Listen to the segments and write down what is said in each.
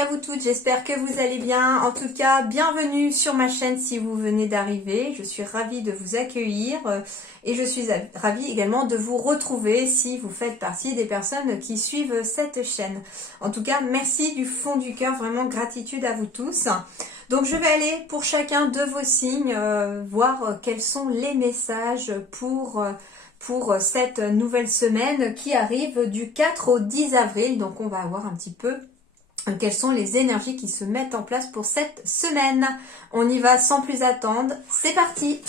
à vous toutes, j'espère que vous allez bien. En tout cas, bienvenue sur ma chaîne si vous venez d'arriver. Je suis ravie de vous accueillir et je suis ravie également de vous retrouver si vous faites partie des personnes qui suivent cette chaîne. En tout cas, merci du fond du cœur, vraiment gratitude à vous tous. Donc je vais aller pour chacun de vos signes voir quels sont les messages pour cette nouvelle semaine qui arrive du 4 au 10 avril. Donc on va voir un petit peu quelles sont les énergies qui se mettent en place pour cette semaine. On y va sans plus attendre, c'est parti.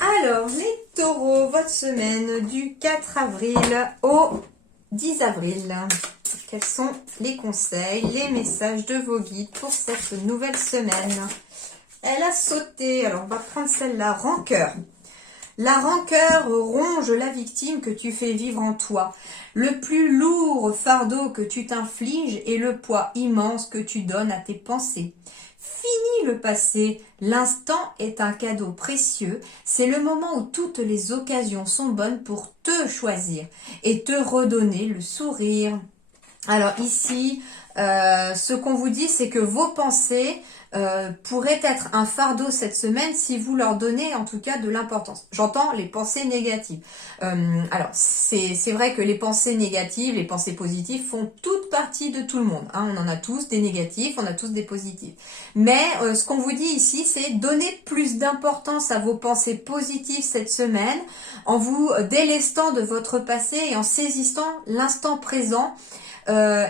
Alors les taureaux, votre semaine du 4 avril au 10 avril. Quels sont les conseils, les messages de vos guides pour cette nouvelle semaine? Elle a sauté, alors on va prendre celle-là, rancœur. La rancœur ronge la victime que tu fais vivre en toi. Le plus lourd fardeau que tu t'infliges est le poids immense que tu donnes à tes pensées. Fini le passé, l'instant est un cadeau précieux, c'est le moment où toutes les occasions sont bonnes pour te choisir et te redonner le sourire. Alors ici, ce qu'on vous dit, c'est que vos pensées pourraient être un fardeau cette semaine si vous leur donnez en tout cas de l'importance. J'entends les pensées négatives. Alors, c'est vrai que les pensées négatives, les pensées positives font toute partie de tout le monde. Hein. On en a tous des négatifs, on a tous des positifs. Mais ce qu'on vous dit ici, c'est donner plus d'importance à vos pensées positives cette semaine en vous délestant de votre passé et en saisissant l'instant présent.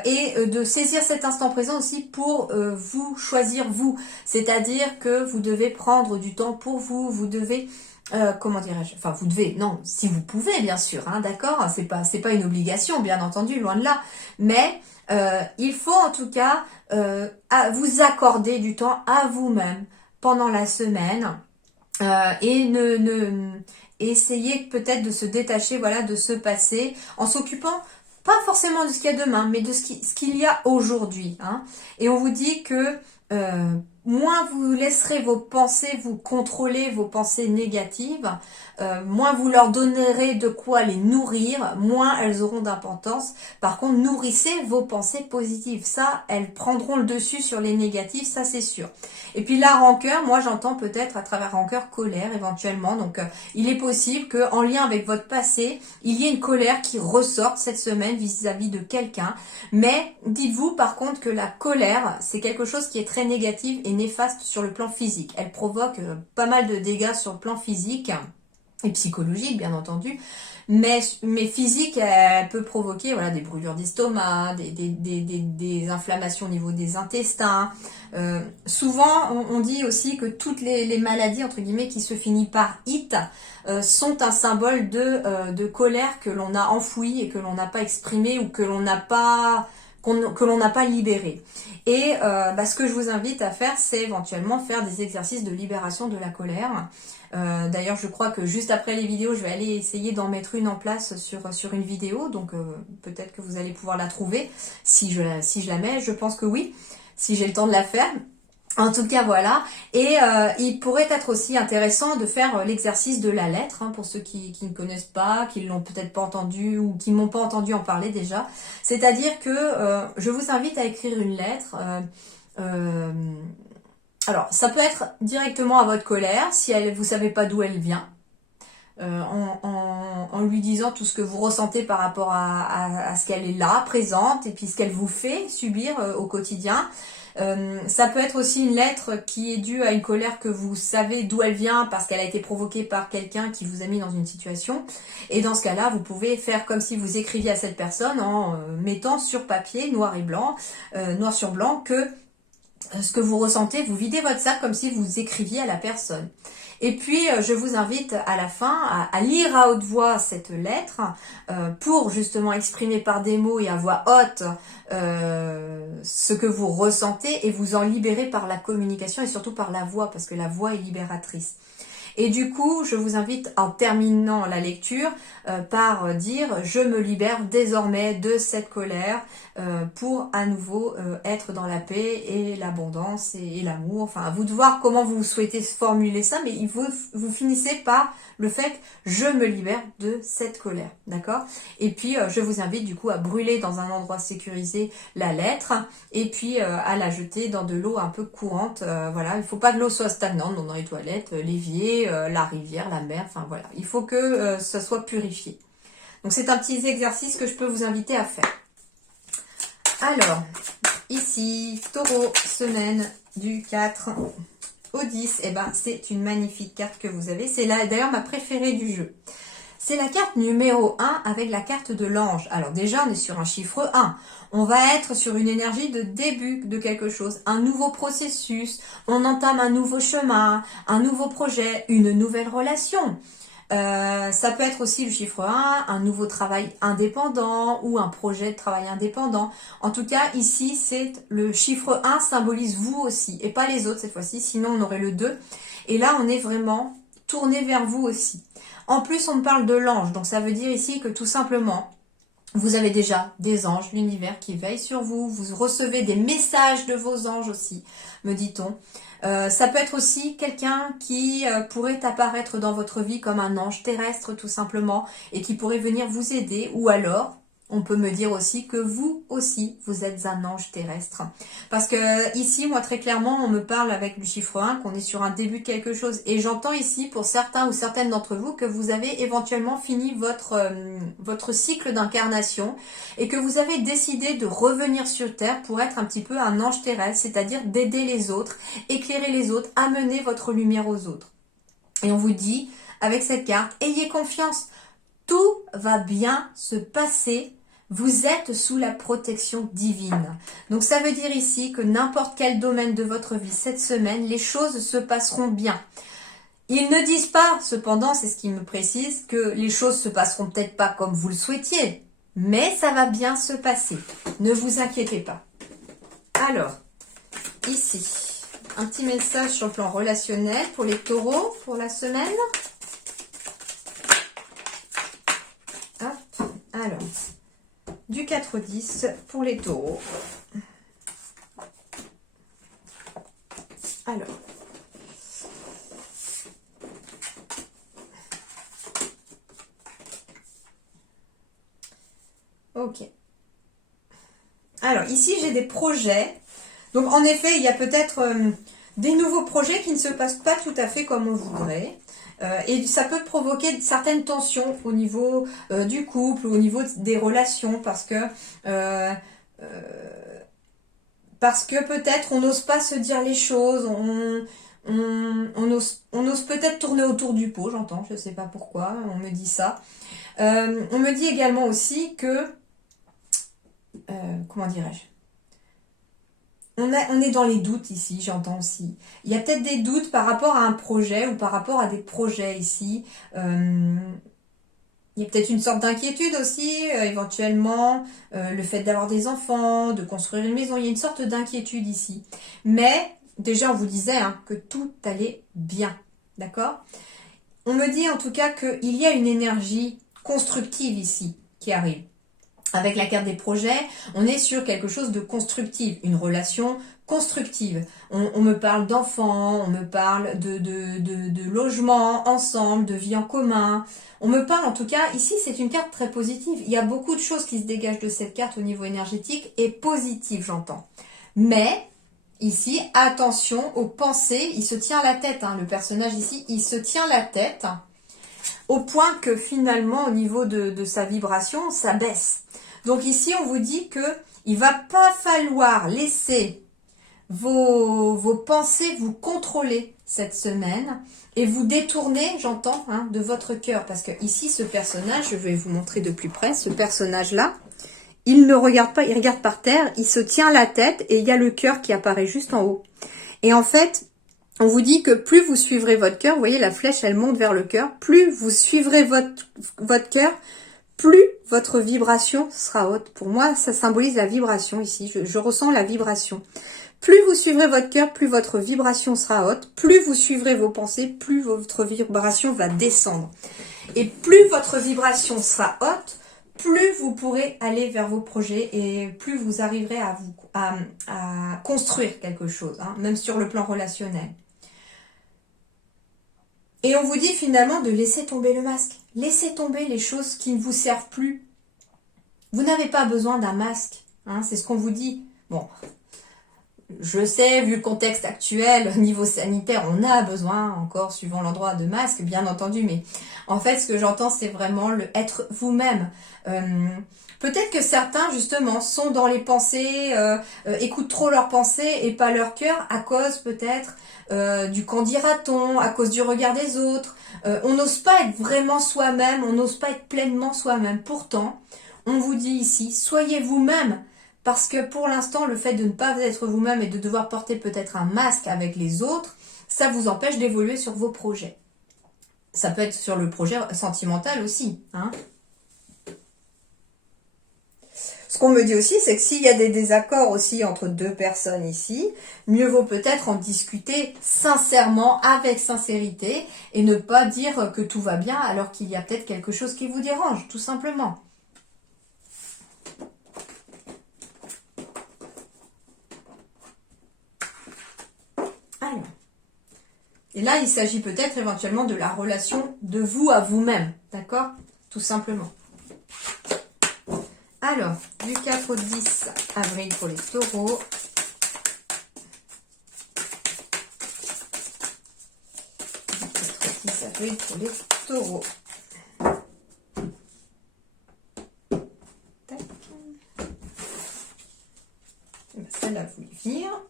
Et de saisir cet instant présent aussi pour vous choisir vous, c'est-à-dire que vous devez prendre du temps pour vous, vous devez comment dirais-je, enfin vous devez, non, si vous pouvez bien sûr, hein, d'accord, c'est pas une obligation bien entendu, loin de là, mais il faut en tout cas vous accorder du temps à vous-même pendant la semaine et essayer peut-être de se détacher, voilà, de ce passé en s'occupant pas forcément de ce qu'il y a demain, mais de ce qu'il y a aujourd'hui. Hein. Et on vous dit que moins vous laisserez vos pensées vous contrôler, vos pensées négatives, moins vous leur donnerez de quoi les nourrir, moins elles auront d'importance. Par contre, nourrissez vos pensées positives. Ça, elles prendront le dessus sur les négatives, ça c'est sûr. Et puis la rancœur, moi j'entends peut-être à travers rancœur, colère éventuellement. Donc il est possible qu'en lien avec votre passé, il y ait une colère qui ressorte cette semaine vis-à-vis de quelqu'un. Mais dites-vous par contre que la colère, c'est quelque chose qui est très négatif et néfaste sur le plan physique. Elle provoque pas mal de dégâts sur le plan physique et psychologique bien entendu, mais physique, elle peut provoquer voilà, des brûlures d'estomac, des inflammations au niveau des intestins. Souvent on dit aussi que toutes les maladies entre guillemets qui se finissent par it sont un symbole de colère que l'on a enfouie et que l'on n'a pas exprimé ou que l'on n'a pas libéré. Et ce que je vous invite à faire, c'est éventuellement faire des exercices de libération de la colère. D'ailleurs, je crois que juste après les vidéos, je vais aller essayer d'en mettre une en place sur une vidéo. Donc peut-être que vous allez pouvoir la trouver si je la mets. Je pense que oui, si j'ai le temps de la faire. En tout cas, voilà. Et il pourrait être aussi intéressant de faire l'exercice de la lettre, hein, pour ceux qui ne connaissent pas, qui ne l'ont peut-être pas entendu ou qui ne m'ont pas entendu en parler déjà. C'est-à-dire que je vous invite à écrire une lettre. Alors, ça peut être directement à votre colère, si vous ne savez pas d'où elle vient. En lui disant tout ce que vous ressentez par rapport à ce qu'elle est là, présente, et puis ce qu'elle vous fait subir au quotidien. Ça peut être aussi une lettre qui est due à une colère que vous savez d'où elle vient parce qu'elle a été provoquée par quelqu'un qui vous a mis dans une situation. Et dans ce cas-là, vous pouvez faire comme si vous écriviez à cette personne en mettant sur papier, noir sur blanc, que ce que vous ressentez, vous videz votre sac comme si vous écriviez à la personne. Et puis, je vous invite à la fin à lire à haute voix cette lettre pour justement exprimer par des mots et à voix haute ce que vous ressentez et vous en libérer par la communication et surtout par la voix parce que la voix est libératrice. Et du coup, je vous invite en terminant la lecture par dire « Je me libère désormais de cette colère pour à nouveau être dans la paix et l'abondance et l'amour. Enfin, à vous de voir comment vous souhaitez formuler ça, mais vous finissez par le fait que je me libère de cette colère, d'accord? Et puis, je vous invite du coup à brûler dans un endroit sécurisé la lettre et puis à la jeter dans de l'eau un peu courante. Voilà, il ne faut pas que l'eau soit stagnante, donc dans les toilettes, l'évier, la rivière, la mer, enfin voilà. Il faut que ça soit purifié. Donc, c'est un petit exercice que je peux vous inviter à faire. Alors, ici, Taureau, semaine du 4 au 10, eh ben, c'est une magnifique carte que vous avez. C'est là d'ailleurs ma préférée du jeu. C'est la carte numéro 1 avec la carte de l'ange. Alors déjà, on est sur un chiffre 1. On va être sur une énergie de début de quelque chose, un nouveau processus, on entame un nouveau chemin, un nouveau projet, une nouvelle relation. Ça peut être aussi le chiffre 1 nouveau travail indépendant ou un projet de travail indépendant. En tout cas, ici, c'est le chiffre 1 symbolise vous aussi et pas les autres cette fois-ci, sinon on aurait le 2. Et là, on est vraiment tourné vers vous aussi. En plus, on me parle de l'ange, donc ça veut dire ici que tout simplement, vous avez déjà des anges, l'univers qui veille sur vous, vous recevez des messages de vos anges aussi, me dit-on. Ça peut être aussi quelqu'un qui pourrait apparaître dans votre vie comme un ange terrestre tout simplement et qui pourrait venir vous aider, ou alors on peut me dire aussi que vous aussi vous êtes un ange terrestre, parce que ici moi très clairement on me parle avec le chiffre 1 qu'on est sur un début de quelque chose, et j'entends ici pour certains ou certaines d'entre vous que vous avez éventuellement fini votre cycle d'incarnation et que vous avez décidé de revenir sur Terre pour être un petit peu un ange terrestre, c'est-à-dire d'aider les autres, éclairer les autres, amener votre lumière aux autres. Et on vous dit avec cette carte, ayez confiance, tout va bien se passer. Vous êtes sous la protection divine. Donc ça veut dire ici que n'importe quel domaine de votre vie cette semaine, les choses se passeront bien. Ils ne disent pas, cependant, c'est ce qu'ils me précisent, que les choses se passeront peut-être pas comme vous le souhaitiez, mais ça va bien se passer. Ne vous inquiétez pas. Alors, ici, un petit message sur le plan relationnel pour les taureaux pour la semaine. Hop, alors, du 4 au 10 pour les taureaux. Alors, ok. Alors, ici, j'ai des projets. Donc, en effet, il y a peut-être des nouveaux projets qui ne se passent pas tout à fait comme on voudrait. Et ça peut provoquer certaines tensions au niveau du couple, au niveau des relations, parce que peut-être on n'ose pas se dire les choses, on ose peut-être tourner autour du pot, j'entends, je ne sais pas pourquoi, on me dit ça. On me dit également aussi que, comment dirais-je, on est dans les doutes ici, j'entends aussi. Il y a peut-être des doutes par rapport à un projet ou par rapport à des projets ici. Il y a peut-être une sorte d'inquiétude aussi, éventuellement, le fait d'avoir des enfants, de construire une maison. Il y a une sorte d'inquiétude ici. Mais, déjà, on vous disait que tout allait bien. D'accord ? On me dit en tout cas qu'il y a une énergie constructive ici qui arrive. Avec la carte des projets, on est sur quelque chose de constructif, une relation constructive. On me parle d'enfants, on me parle de logement ensemble, de vie en commun. On me parle en tout cas, ici c'est une carte très positive. Il y a beaucoup de choses qui se dégagent de cette carte au niveau énergétique et positive, j'entends. Mais, ici, attention aux pensées, il se tient la tête. Le personnage ici, il se tient la tête au point que finalement, au niveau de sa vibration, ça baisse. Donc ici, on vous dit que il va pas falloir laisser vos pensées vous contrôler cette semaine et vous détourner, j'entends, de votre cœur. Parce que ici, ce personnage, je vais vous montrer de plus près, ce personnage-là, il ne regarde pas, il regarde par terre, il se tient la tête et il y a le cœur qui apparaît juste en haut. Et en fait, on vous dit que plus vous suivrez votre cœur, vous voyez la flèche elle monte vers le cœur, plus vous suivrez votre cœur, plus votre vibration sera haute. Pour moi, ça symbolise la vibration ici, je ressens la vibration. Plus vous suivrez votre cœur, plus votre vibration sera haute, plus vous suivrez vos pensées, plus votre vibration va descendre. Et plus votre vibration sera haute, plus vous pourrez aller vers vos projets et plus vous arriverez à construire quelque chose, hein, même sur le plan relationnel. Et on vous dit finalement de laisser tomber le masque. Laissez tomber les choses qui ne vous servent plus. Vous n'avez pas besoin d'un masque, hein, c'est ce qu'on vous dit. Bon, je sais, vu le contexte actuel, au niveau sanitaire, on a besoin encore, suivant l'endroit, de masques, bien entendu, mais en fait, ce que j'entends, c'est vraiment le être vous-même. Peut-être que certains, justement, sont dans les pensées, écoutent trop leurs pensées et pas leur cœur, à cause peut-être du qu'en dira-t-on, à cause du regard des autres. On n'ose pas être vraiment soi-même, on n'ose pas être pleinement soi-même. Pourtant, on vous dit ici, soyez vous-même. Parce que pour l'instant, le fait de ne pas être vous-même et de devoir porter peut-être un masque avec les autres, ça vous empêche d'évoluer sur vos projets. Ça peut être sur le projet sentimental aussi, hein. Ce qu'on me dit aussi, c'est que s'il y a des désaccords aussi entre deux personnes ici, mieux vaut peut-être en discuter sincèrement, avec sincérité, et ne pas dire que tout va bien alors qu'il y a peut-être quelque chose qui vous dérange, tout simplement. Alors. Et là, il s'agit peut-être éventuellement de la relation de vous à vous-même, d'accord? Tout simplement. Alors, du 4 au 10 avril pour les taureaux. Du 4 au 10 avril pour les taureaux. Tac. Celle-là, vous les vire.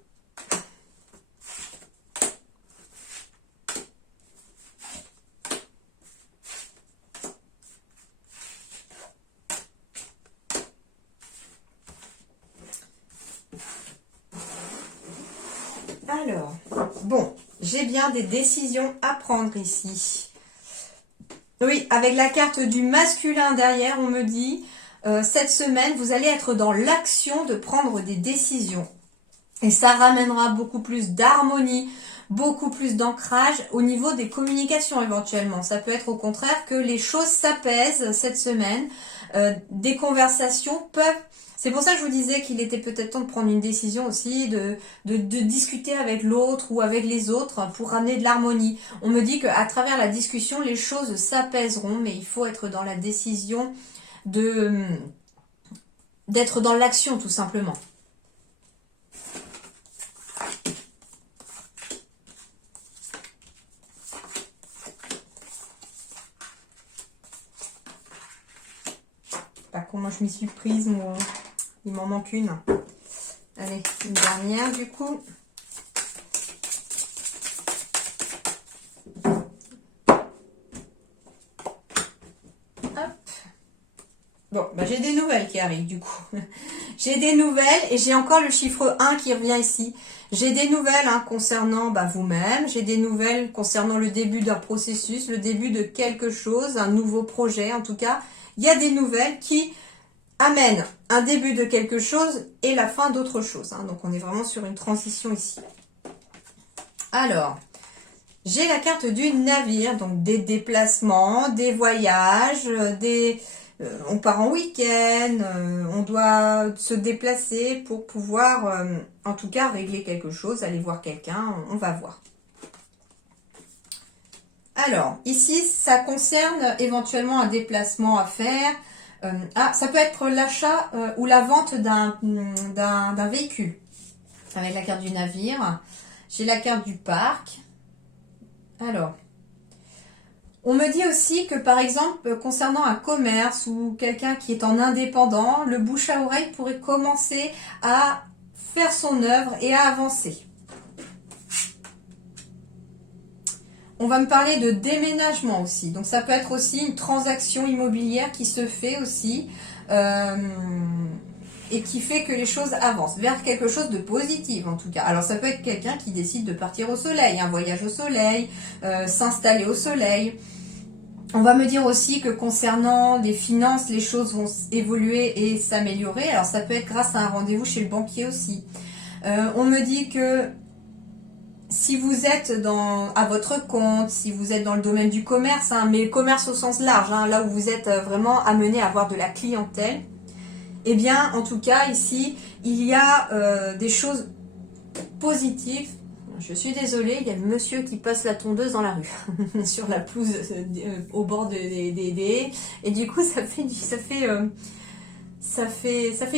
Alors, bon, j'ai bien des décisions à prendre ici. Oui, avec la carte du masculin derrière, on me dit, cette semaine, vous allez être dans l'action de prendre des décisions. Et ça ramènera beaucoup plus d'harmonie, beaucoup plus d'ancrage au niveau des communications éventuellement. Ça peut être au contraire que les choses s'apaisent cette semaine. Des conversations peuvent... C'est pour ça que je vous disais qu'il était peut-être temps de prendre une décision aussi, de discuter avec l'autre ou avec les autres pour ramener de l'harmonie. On me dit qu'à travers la discussion, les choses s'apaiseront, mais il faut être dans la décision d'être dans l'action tout simplement. Pas comment je m'y suis prise, moi. Il m'en manque une. Allez, une dernière du coup. Hop. Bon, bah j'ai des nouvelles qui arrivent du coup. J'ai des nouvelles et j'ai encore le chiffre 1 qui revient ici. J'ai des nouvelles concernant vous-même. J'ai des nouvelles concernant le début d'un processus, le début de quelque chose, un nouveau projet en tout cas. Il y a des nouvelles qui amènent un début de quelque chose et la fin d'autre chose. Donc on est vraiment sur une transition ici. Alors, j'ai la carte du navire, donc des déplacements, des voyages, on part en week-end, on doit se déplacer pour pouvoir, en tout cas, régler quelque chose, aller voir quelqu'un, on va voir. Alors, ici, ça concerne éventuellement un déplacement à faire. Ça peut être l'achat ou la vente d'un véhicule. Avec la carte du navire. J'ai la carte du parc. Alors, on me dit aussi que par exemple, concernant un commerce ou quelqu'un qui est en indépendant, le bouche à oreille pourrait commencer à faire son œuvre et à avancer. On va me parler de déménagement aussi. Donc ça peut être aussi une transaction immobilière qui se fait aussi et qui fait que les choses avancent vers quelque chose de positif en tout cas. Alors ça peut être quelqu'un qui décide de partir au soleil, un voyage au soleil, s'installer au soleil. On va me dire aussi que concernant les finances, les choses vont évoluer et s'améliorer. Alors ça peut être grâce à un rendez-vous chez le banquier aussi. On me dit que si vous êtes à votre compte, si vous êtes dans le domaine du commerce, hein, mais commerce au sens large, hein, là où vous êtes vraiment amené à avoir de la clientèle, eh bien, en tout cas, ici, il y a des choses positives. Je suis désolée, il y a le monsieur qui passe la tondeuse dans la rue, sur la pelouse au bord des haies, et du coup, ça fait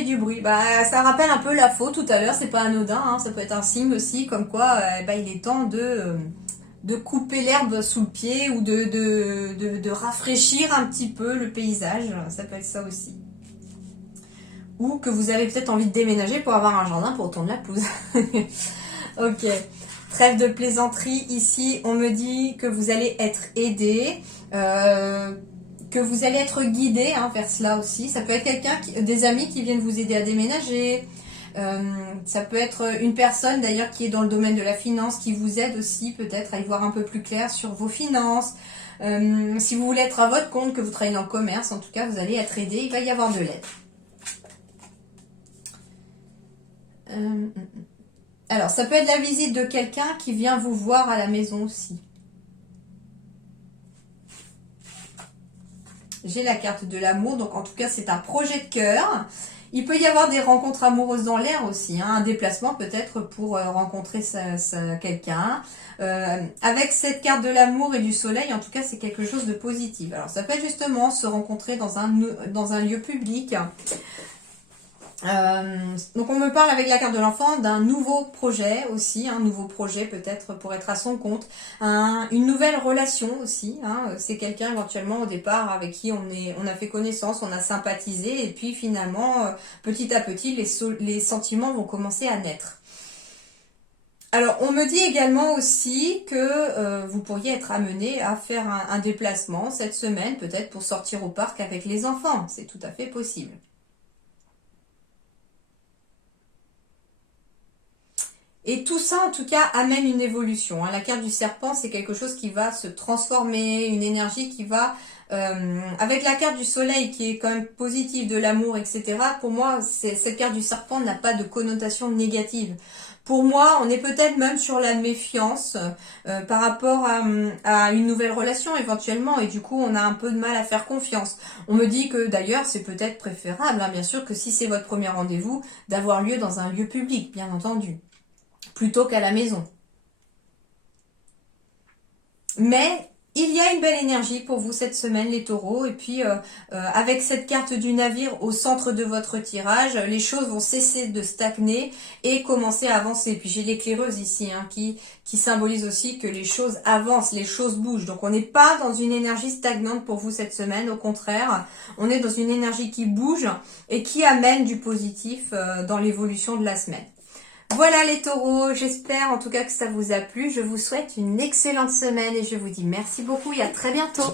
du bruit. Bah, ça rappelle un peu la faux tout à l'heure, c'est pas anodin, hein, ça peut être un signe aussi, comme quoi il est temps de couper l'herbe sous le pied ou de rafraîchir un petit peu le paysage, ça peut être ça aussi. Ou que vous avez peut-être envie de déménager pour avoir un jardin pour autour de la pelouse. Ok, trêve de plaisanterie. Ici, on me dit que vous allez être aidé, que vous allez être guidé vers cela aussi. Ça peut être des amis qui viennent vous aider à déménager. Ça peut être une personne d'ailleurs qui est dans le domaine de la finance qui vous aide aussi peut-être à y voir un peu plus clair sur vos finances. Si vous voulez être à votre compte, que vous travaillez dans le commerce, en tout cas, vous allez être aidé. Il va y avoir de l'aide. Alors, ça peut être la visite de quelqu'un qui vient vous voir à la maison aussi. J'ai la carte de l'amour, donc en tout cas, c'est un projet de cœur. Il peut y avoir des rencontres amoureuses dans l'air aussi, hein, un déplacement peut-être pour rencontrer quelqu'un. Avec cette carte de l'amour et du soleil, en tout cas, c'est quelque chose de positif. Alors, ça peut être justement se rencontrer dans un lieu public. Donc on me parle avec la carte de l'enfant d'un nouveau projet aussi, un nouveau projet peut-être pour être à son compte, une nouvelle relation aussi, hein, c'est quelqu'un éventuellement au départ avec qui on a fait connaissance, on a sympathisé et puis finalement petit à petit les sentiments vont commencer à naître. Alors, on me dit également aussi que vous pourriez être amené à faire un déplacement cette semaine, peut-être pour sortir au parc avec les enfants, c'est tout à fait possible. Et tout ça, en tout cas, amène une évolution. La carte du serpent, c'est quelque chose qui va se transformer, une énergie qui va... avec la carte du soleil qui est quand même positive, de l'amour, etc. Pour moi, cette carte du serpent n'a pas de connotation négative. Pour moi, on est peut-être même sur la méfiance par rapport à une nouvelle relation éventuellement. Et du coup, on a un peu de mal à faire confiance. On me dit que d'ailleurs, c'est peut-être préférable, bien sûr, que si c'est votre premier rendez-vous, d'avoir lieu dans un lieu public, bien entendu, plutôt qu'à la maison. Mais il y a une belle énergie pour vous cette semaine, les taureaux. Et puis, avec cette carte du navire au centre de votre tirage, les choses vont cesser de stagner et commencer à avancer. Puis j'ai l'éclaireuse ici, qui symbolise aussi que les choses avancent, les choses bougent. Donc, on n'est pas dans une énergie stagnante pour vous cette semaine. Au contraire, on est dans une énergie qui bouge et qui amène du positif dans l'évolution de la semaine. Voilà les taureaux, j'espère en tout cas que ça vous a plu. Je vous souhaite une excellente semaine et je vous dis merci beaucoup et à très bientôt.